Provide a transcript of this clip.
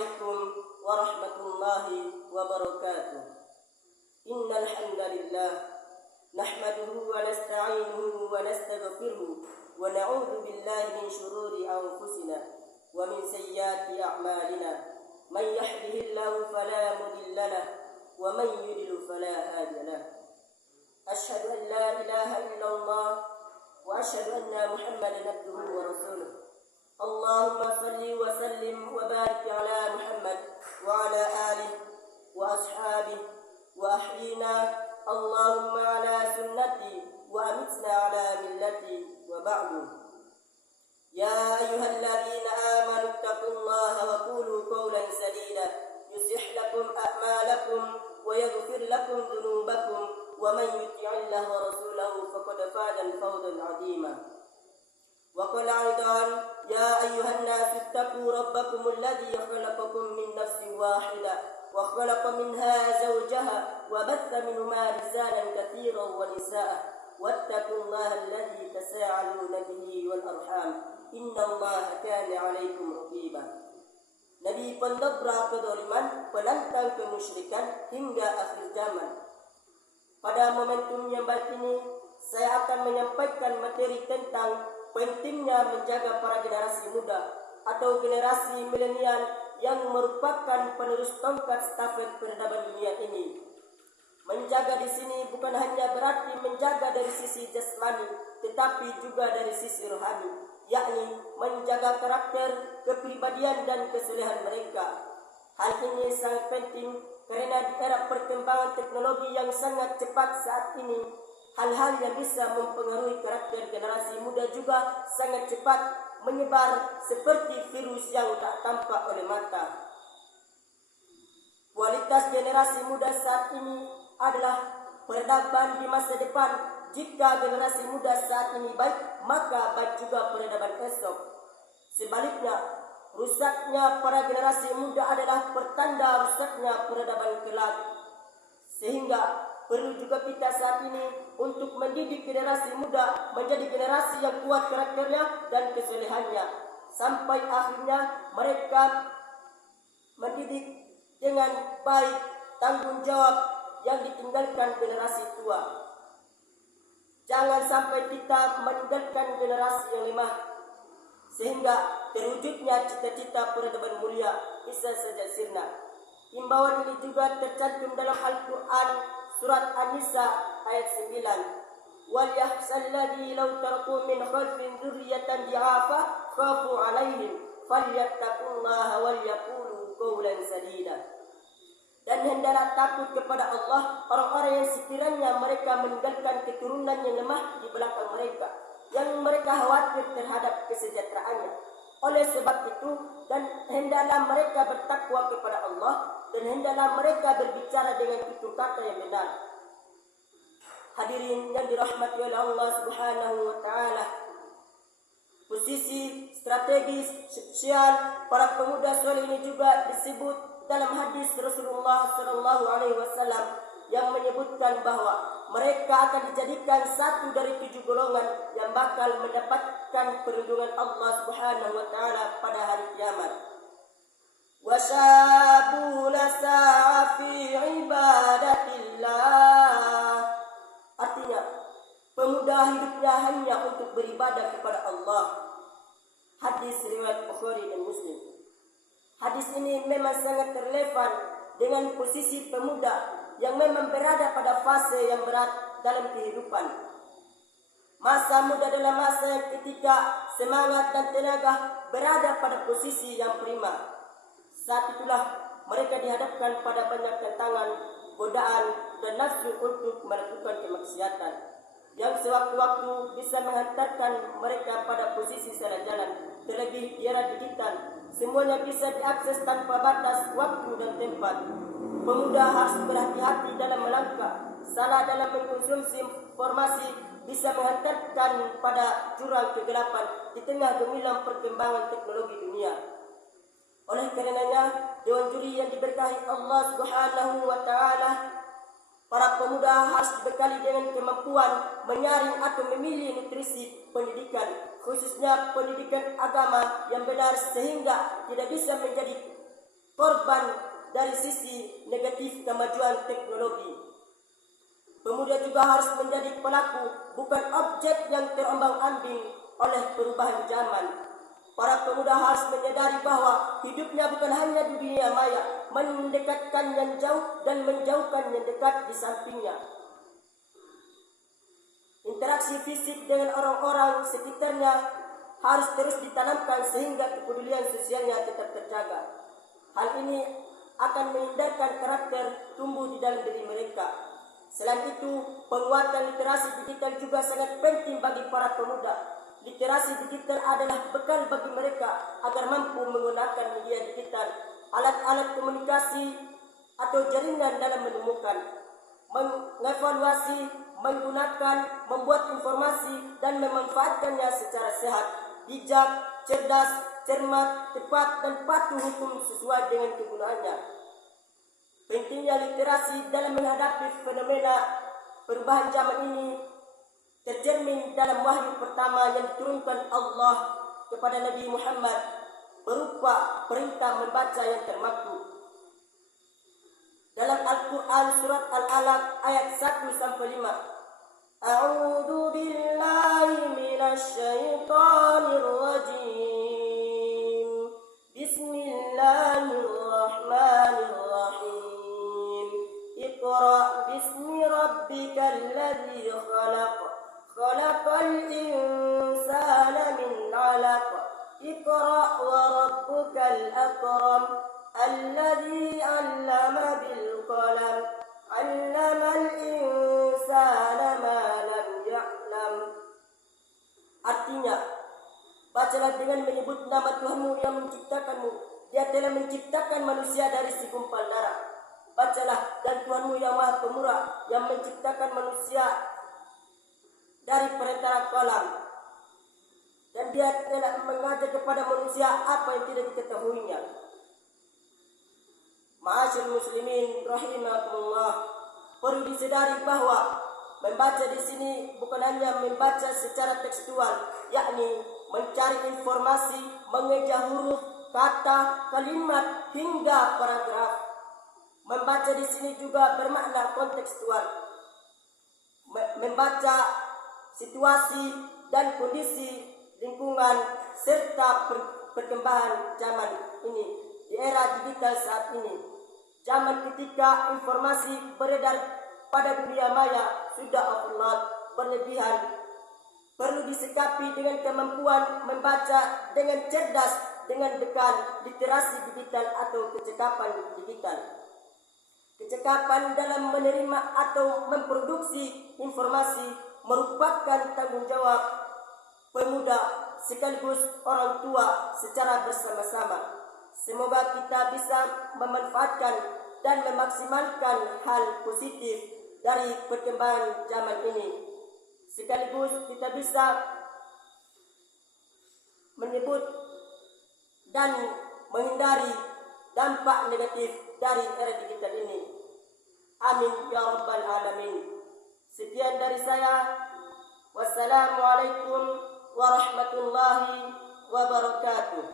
عليكم ورحمة الله وبركاته. إن الحمد لله نحمده ونستعينه ونستغفره ونعوذ بالله من شرور أنفسنا ومن سيئات أعمالنا. من يهده الله فلا مضل له ومن يضلل فلا هادي له. أشهد أن لا إله إلا الله وأشهد أن محمدا عبده ورسوله. اللهم صل وسلم وبارك على محمد وعلى آله وأصحابه وأحينا اللهم على سنتي وأمتنا على ملتي وبعد. يا أيها الذين آمنوا اتقوا الله وقولوا قولا سديدا يصلح لكم أعمالكم ويغفر لكم ذنوبكم ومن يطع الله ورسوله فقد فاز فوزا عظيما. وقال أيضا يا أيها الناس اتقوا ربكم الذي خلقكم من نفس واحدة وخلق منها زوجها وبث منهما رجالا كثيرا ونساء واتقوا الله الذي تساءلون به والأرحام إن الله كان عليكم رقيبا. Nabi pendobrak kedoliman, penantang kemusyrikan hingga akhir zaman. Pada momentum yang baik ini, saya akan menyampaikan materi tentang pentingnya menjaga para generasi muda atau generasi milenial yang merupakan penerus tongkat stafet peradaban dunia ini. Menjaga di sini bukan hanya berarti menjaga dari sisi jasmani, tetapi juga dari sisi rohani, yakni menjaga karakter, kepribadian dan kesolehan mereka. Hal ini sangat penting karena di era perkembangan teknologi yang sangat cepat saat ini, hal-hal yang bisa mempengaruhi karakter generasi muda juga sangat cepat menyebar seperti virus yang tak tampak oleh mata. Kualitas generasi muda saat ini adalah peradaban di masa depan. Jika generasi muda saat ini baik, maka baik juga peradaban esok. Sebaliknya, rusaknya para generasi muda adalah pertanda rusaknya peradaban kelak. Sehingga perlu juga kita saat ini untuk mendidik generasi muda menjadi generasi yang kuat karakternya dan kesolehannya, sampai akhirnya mereka mendidik dengan baik tanggung jawab yang ditinggalkan generasi tua. Jangan sampai kita meninggalkan generasi yang lemah, sehingga terwujudnya cita-cita peradaban mulia bisa saja sirna. Himbauan ini juga tercantum dalam Al-Quran Surat An-Nisa ayat 9. وَلْيَحْسَ الَّذِي لَوْ تَرَكُوا مِنْ خَلْفِهِمْ ذُرِّيَّةً ضِعَافًا خَافُوا عَلَيْهِمْ فَلْيَتَّقُوا اللَّهَ وَلْيَقُولُوا قَوْلًا سَدِيدًا. Dan hendaklah takut kepada Allah orang-orang yang sekiranya mereka meninggalkan keturunan yang lemah di belakang mereka, yang mereka khawatir terhadap kesejahteraannya. Oleh sebab itu, dan hendaklah mereka bertakwa kepada Allah, dan hendaklah mereka berbicara dengan tutur kata yang benar. Hadirin yang dirahmati oleh Allah Subhanahu wa taala, posisi strategis sosial para pemuda soleh ini juga disebut dalam hadis Rasulullah sallallahu alaihi wasallam yang menyebutkan bahwa mereka akan dijadikan satu dari 7 golongan yang bakal mendapatkan perlindungan Allah Subhanahu wa taala pada hari kiamat. Wasyabuna sa'a fi ibadatillah. Artinya, pemuda hidupnya hanya untuk beribadah kepada Allah. Hadis riwayat Bukhari dan Muslim. Hadis ini memang sangat relevan dengan posisi pemuda yang memang berada pada fase yang berat dalam kehidupan. Masa muda adalah masa yang ketika semangat dan tenaga berada pada posisi yang prima. Saat itulah mereka dihadapkan pada banyak tantangan, godaan, dan nafsu untuk melakukan kemaksiatan yang sewaktu-waktu bisa menghantarkan mereka pada posisi salah jalan. Terlebih di era digital, semuanya bisa diakses tanpa batas waktu dan tempat. Pemuda harus berhati-hati dalam melangkah. Salah dalam mengkonsumsi informasi bisa menghantarkan pada jurang kegelapan di tengah gemilang perkembangan teknologi dunia. Oleh karenanya, dewan juri yang diberkahi Allah Subhanahu wa taala, para pemuda harus dibekali dengan kemampuan menyaring atau memilih nutrisi pendidikan, khususnya pendidikan agama yang benar, sehingga tidak bisa menjadi korban dari sisi negatif kemajuan teknologi. Pemuda juga harus menjadi pelaku, bukan objek yang terombang-ambing oleh perubahan zaman. Para pemuda harus menyadari bahwa hidupnya bukan hanya di dunia maya, mendekatkan yang jauh dan menjauhkan yang dekat di sampingnya. Interaksi fisik dengan orang-orang sekitarnya harus terus ditanamkan sehingga kepedulian sosialnya tetap terjaga. Hal ini akan menghindarkan karakter tumbuh di dalam diri mereka. Selain itu, penguatan literasi digital juga sangat penting bagi para pemuda. Literasi digital adalah bekal bagi mereka agar mampu menggunakan media digital, alat-alat komunikasi atau jaringan dalam menemukan, mengevaluasi, menggunakan, membuat informasi dan memanfaatkannya secara sehat, bijak, cerdas, cermat, tepat dan patuh hukum sesuai dengan kegunaannya. Pentingnya literasi dalam menghadapi fenomena perubahan zaman ini tercermin dalam wahyu pertama yang diturunkan Allah kepada Nabi Muhammad berupa perintah membaca yang termaktub. Dalam Al-Quran surat Al-Alaq ayat 1-5, A'udzu billahi minasy syaithanir rajim. Bismillahirrahmanirrahim. Iqra bismi rabbikal ladzi khalaq. Khalaqal insana min 'alaq. Iqra wa rabbukal akram. Alladzi 'allama bil qalam. 'Allamal insana ma lam ya'lam. Artinya, bacalah dengan menyebut nama Tuhanmu yang menciptakanmu. Dia telah menciptakan manusia dari segumpal darah. Bacalah, dan Tuhanmu yang Maha Pemurah yang menciptakan manusia dari perantara kolam, dan Dia telah mengajar kepada manusia apa yang tidak diketahuinya. Ma'asyiral muslimin rahimakumullah, perlu disadari bahwa membaca di sini bukan hanya membaca secara tekstual, yakni mencari informasi, mengeja huruf, kata, kalimat hingga paragraf. Membaca di sini juga bermakna kontekstual, membaca situasi dan kondisi lingkungan serta perkembangan zaman ini di era digital saat ini. Zaman ketika informasi beredar pada dunia maya sudah overload berlebihan, perlu disikapi dengan kemampuan membaca dengan cerdas dengan bekal literasi digital atau kecekapan digital. Kecekapan dalam menerima atau memproduksi informasi merupakan tanggung jawab pemuda sekaligus orang tua secara bersama-sama. Semoga kita bisa memanfaatkan dan memaksimalkan hal positif dari perkembangan zaman ini. Sekaligus kita bisa menyebut dan menghindari dampak negatif dari era digital ini. Amin ya rabbal alamin. Sekian dari saya. Wassalamualaikum warahmatullahi wabarakatuh.